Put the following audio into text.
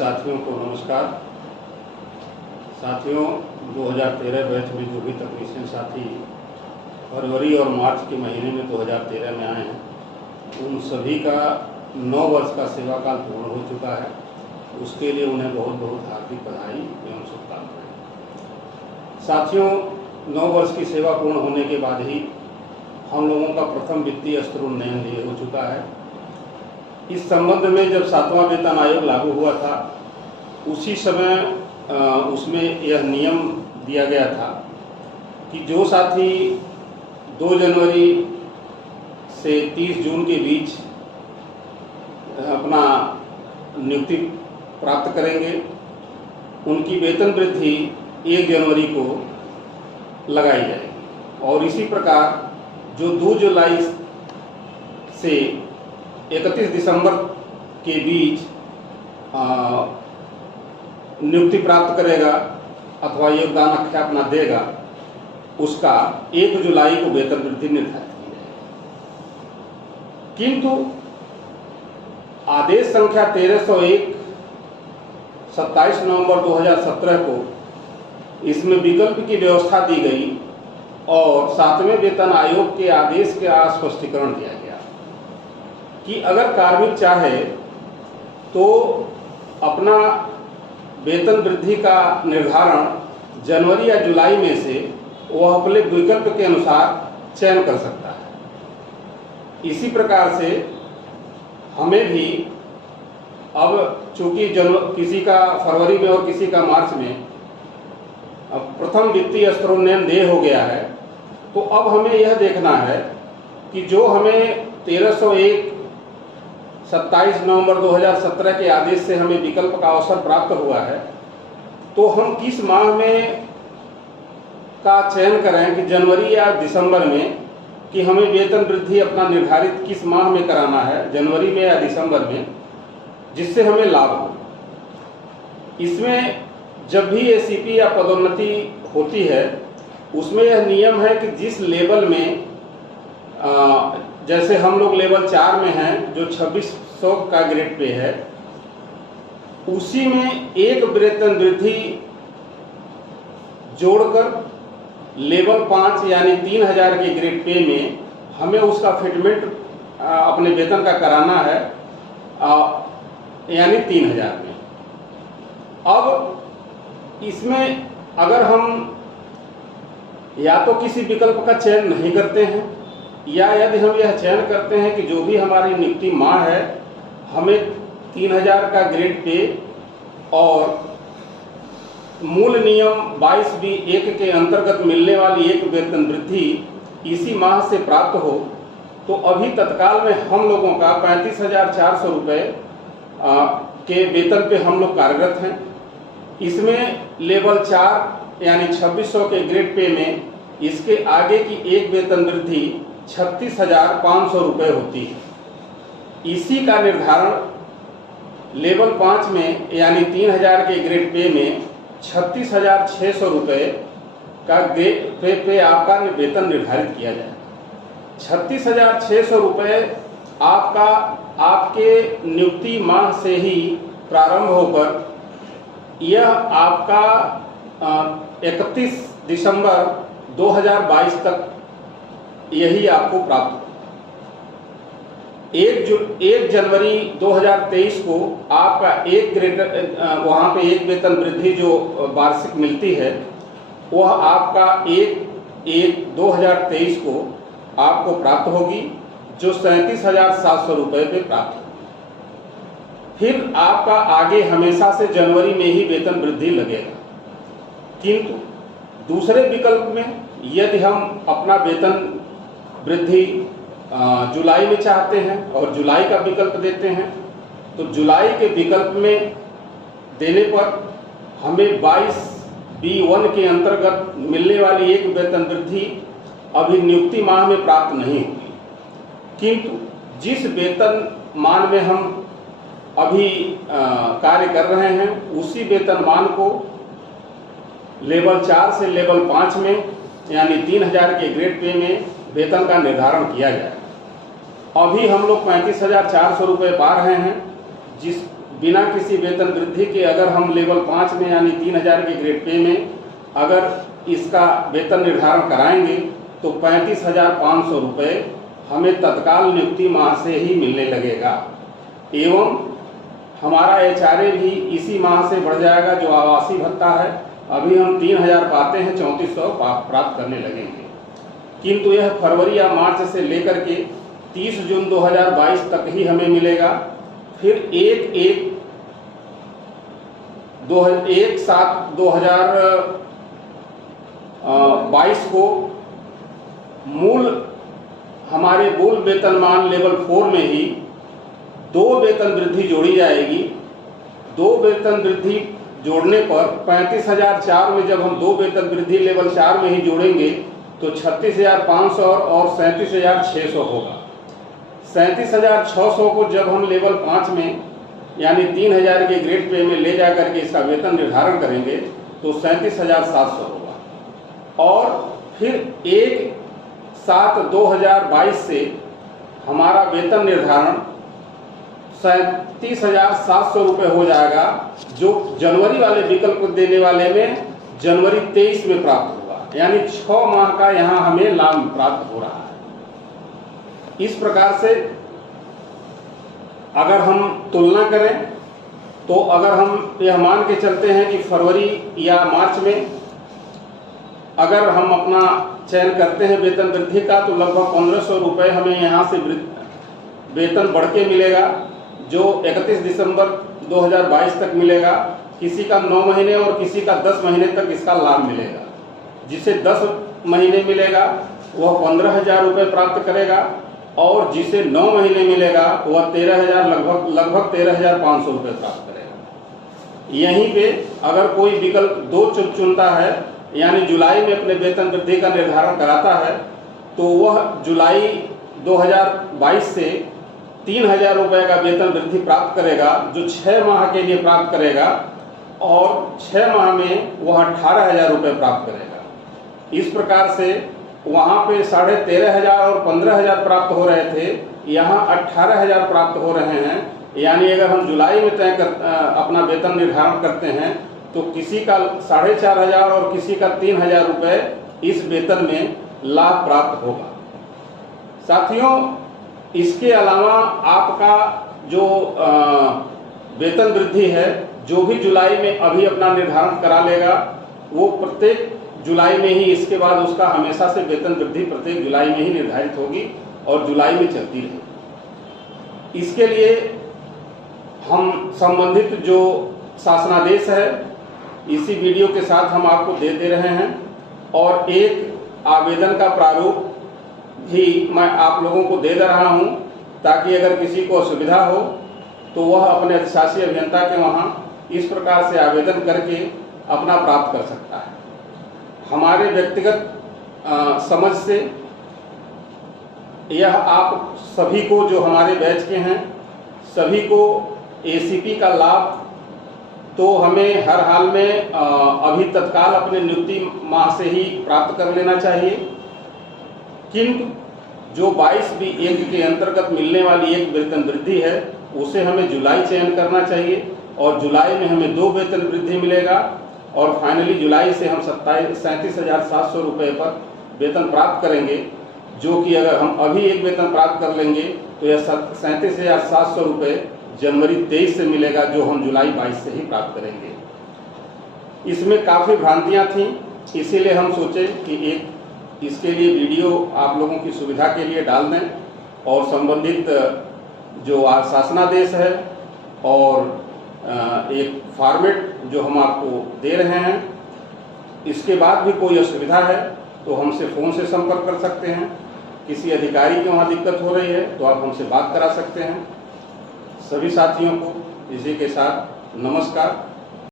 साथियों को नमस्कार। साथियों, 2013 बैच में जो भी तकनीशियन साथी फरवरी और मार्च के महीने में 2013 में आए हैं, उन सभी का 9 वर्ष का सेवा काल पूर्ण हो चुका है। उसके लिए उन्हें बहुत बहुत हार्दिक बधाई एवं शुभकामनाएं। साथियों, 9 वर्ष की सेवा पूर्ण होने के बाद ही हम लोगों का प्रथम वित्तीय स्तर उन्नयन लिए हो चुका है। इस संबंध में जब 7वां वेतन आयोग लागू हुआ था, उसी समय उसमें यह नियम दिया गया था कि जो साथी 2 जनवरी से 30 जून के बीच अपना नियुक्ति प्राप्त करेंगे, उनकी वेतन वृद्धि 1 जनवरी को लगाई जाएगी। और इसी प्रकार जो 2 जुलाई से 31 दिसंबर के बीच नियुक्ति प्राप्त करेगा अथवा योगदान आख्या अपना देगा, उसका 1 जुलाई को वेतन वृद्धि निर्धारित की जाएगी। किंतु आदेश संख्या 1301 27 नवंबर 2017 को इसमें विकल्प की व्यवस्था दी गई और 7वें वेतन आयोग के आदेश का स्पष्टीकरण दिया गया कि अगर कार्मिक चाहे तो अपना वेतन वृद्धि का निर्धारण जनवरी या जुलाई में से वह अपने विकल्प के अनुसार चयन कर सकता है। इसी प्रकार से हमें भी अब चूंकि किसी का फरवरी में और किसी का मार्च में अब प्रथम वित्तीय स्तरोन्नयन देय हो गया है, तो अब हमें यह देखना है कि जो हमें 1301 27 नवंबर 2017 के आदेश से हमें विकल्प का अवसर प्राप्त हुआ है, तो हम किस माह में का चयन करें कि जनवरी या दिसंबर में, कि हमें वेतन वृद्धि अपना निर्धारित किस माह में कराना है, जनवरी में या दिसंबर में, जिससे हमें लाभ हो। इसमें जब भी एसीपी या पदोन्नति होती है, उसमें यह नियम है कि जिस लेवल में जैसे हम लोग लेवल 4 में हैं, जो 2600 का ग्रेड पे है, उसी में एक वेतन वृद्धि जोड़कर लेवल 5 यानी 3000 के ग्रेड पे में हमें उसका फिटमेंट अपने वेतन का कराना है, यानी 3000 में। अब इसमें अगर हम या तो किसी विकल्प का चयन नहीं करते हैं, या यदि हम यह चयन करते हैं कि जो भी हमारी नियुक्ति माह है, हमें 3000 का ग्रेड पे और मूल नियम 22B1 के अंतर्गत मिलने वाली एक वेतन वृद्धि इसी माह से प्राप्त हो, तो अभी तत्काल में हम लोगों का 35,400 रुपये के वेतन पे हम लोग कार्यरत हैं। इसमें लेवल 4 यानी 2600 के ग्रेड पे में इसके आगे की एक वेतन वृद्धि 36,500 रुपये होती है। इसी का निर्धारण लेवल 5 में यानी 3000 के ग्रेड पे में 36,600 रुपये का ग्रेड पे आपका वेतन निर्धारित किया जाए। 36,600 रुपये आपका आपके नियुक्ति माह से ही प्रारंभ होकर यह आपका 31 दिसंबर 2022 तक यही आपको प्राप्त हो। 1 जनवरी 2023 को आपका एक ग्रेड वहाँ पे एक वेतन वृद्धि जो वार्षिक मिलती है, वह आपका 1/1/2023 को आपको प्राप्त होगी, जो 37,700 रुपये पे प्राप्त होगी। फिर आपका आगे हमेशा से जनवरी में ही वेतन वृद्धि लगेगा। किंतु दूसरे विकल्प में यदि हम अपना वेतन वृद्धि जुलाई में चाहते हैं और जुलाई का विकल्प देते हैं, तो जुलाई के विकल्प में देने पर हमें 22B1 के अंतर्गत मिलने वाली एक वेतन वृद्धि अभी नियुक्ति माह में प्राप्त नहीं होगी। किंतु जिस वेतन मान में हम अभी कार्य कर रहे हैं, उसी वेतन मान को लेवल 4 से लेवल 5 में यानी 3000 के ग्रेड पे में वेतन का निर्धारण किया जाए। अभी हम लोग 35,400 रुपये पा रहे हैं, बिना किसी वेतन वृद्धि के अगर हम लेवल 5 में यानी 3000 के ग्रेड पे में अगर इसका वेतन निर्धारण कराएंगे तो 35,500 रुपये हमें तत्काल नियुक्ति माह से ही मिलने लगेगा। एवं हमारा HRA भी इसी माह से बढ़ जाएगा, जो आवासीय भत्ता है। अभी हम 3000 पाते हैं, 3400 प्राप्त करने लगेंगे। किंतु यह फरवरी या मार्च से लेकर के 30 जून 2022 तक ही हमें मिलेगा। फिर 1/7/2022 को हमारे मूल वेतनमान लेवल 4 में ही 2 वेतन वृद्धि जोड़ी जाएगी। 2 वेतन वृद्धि जोड़ने पर 35,004 में जब हम 2 वेतन वृद्धि लेवल 4 में ही जोड़ेंगे तो 36,500 और 37,600 होगा। 37,600 को जब हम लेवल 5 में यानी 3000 के ग्रेड पे में ले जा करके इसका वेतन निर्धारण करेंगे तो 37,700 होगा। और फिर 1/7/2022 से हमारा वेतन निर्धारण 37,700 रुपये हो जाएगा, जो जनवरी वाले विकल्प देने वाले में जनवरी 23 में प्राप्त होगा। यानी 6 माह का यहाँ हमें लाभ प्राप्त हो रहा है। इस प्रकार से अगर हम तुलना करें तो अगर हम यह मान के चलते हैं कि फरवरी या मार्च में अगर हम अपना चयन करते हैं वेतन वृद्धि का तो लगभग 1500 रुपये हमें यहाँ से वेतन बढ़ के मिलेगा, जो 31 दिसंबर 2022 तक मिलेगा। किसी का 9 महीने और किसी का 10 महीने तक इसका लाभ मिलेगा। जिसे 10 महीने मिलेगा वह 15,000 रुपये प्राप्त करेगा और जिसे 9 महीने मिलेगा वह 13,000 लगभग 13,500 रुपये प्राप्त करेगा। यहीं पे अगर कोई विकल्प 2 चुनता है यानी जुलाई में अपने वेतन वृद्धि का निर्धारण कराता है तो वह जुलाई 2022 से 3,000 रुपये का वेतन वृद्धि प्राप्त करेगा, जो 6 माह के लिए प्राप्त करेगा और 6 माह में वह 18,000 रुपये प्राप्त करेगा। इस प्रकार से वहाँ पे 13,500 और 15,000 प्राप्त हो रहे थे, यहाँ 18,000 प्राप्त हो रहे हैं। यानी अगर हम जुलाई में अपना वेतन निर्धारण करते हैं तो किसी का 4,500 और किसी का 3,000 रुपये इस वेतन में लाभ प्राप्त होगा। साथियों, इसके अलावा आपका जो वेतन वृद्धि है, जो भी जुलाई में अभी अपना निर्धारण करा लेगा वो प्रत्येक जुलाई में ही, इसके बाद उसका हमेशा से वेतन वृद्धि प्रत्येक जुलाई में ही निर्धारित होगी और जुलाई में चलती रहेगी। इसके लिए हम संबंधित जो शासनादेश है इसी वीडियो के साथ हम आपको दे रहे हैं और एक आवेदन का प्रारूप भी मैं आप लोगों को दे रहा हूं, ताकि अगर किसी को असुविधा हो तो वह अपने अधिशासी अभियंता के वहां इस प्रकार से आवेदन करके अपना प्राप्त कर सकता है। हमारे व्यक्तिगत समझ से यह आप सभी को, जो हमारे बैच के हैं, सभी को ACP का लाभ तो हमें हर हाल में अभी तत्काल अपने नियुक्ति माह से ही प्राप्त कर लेना चाहिए। किंतु जो 22B(1) के अंतर्गत मिलने वाली एक वेतन वृद्धि है उसे हमें जुलाई चयन करना चाहिए और जुलाई में हमें 2 वेतन वृद्धि मिलेगा और फाइनली जुलाई से हम 37,700 रुपये पर वेतन प्राप्त करेंगे, जो कि अगर हम अभी एक वेतन प्राप्त कर लेंगे तो यह 37,700 रुपये जनवरी 23 से मिलेगा, जो हम जुलाई 22 से ही प्राप्त करेंगे। इसमें काफ़ी भ्रांतियाँ थीं, इसीलिए हम सोचे कि एक इसके लिए वीडियो आप लोगों की सुविधा के लिए डाल दें और संबंधित जो शासनादेश है और एक फॉर्मेट जो हम आपको दे रहे हैं, इसके बाद भी कोई असुविधा है तो हमसे फ़ोन से संपर्क कर सकते हैं। किसी अधिकारी के वहाँ दिक्कत हो रही है तो आप हमसे बात करा सकते हैं। सभी साथियों को इसी के साथ नमस्कार।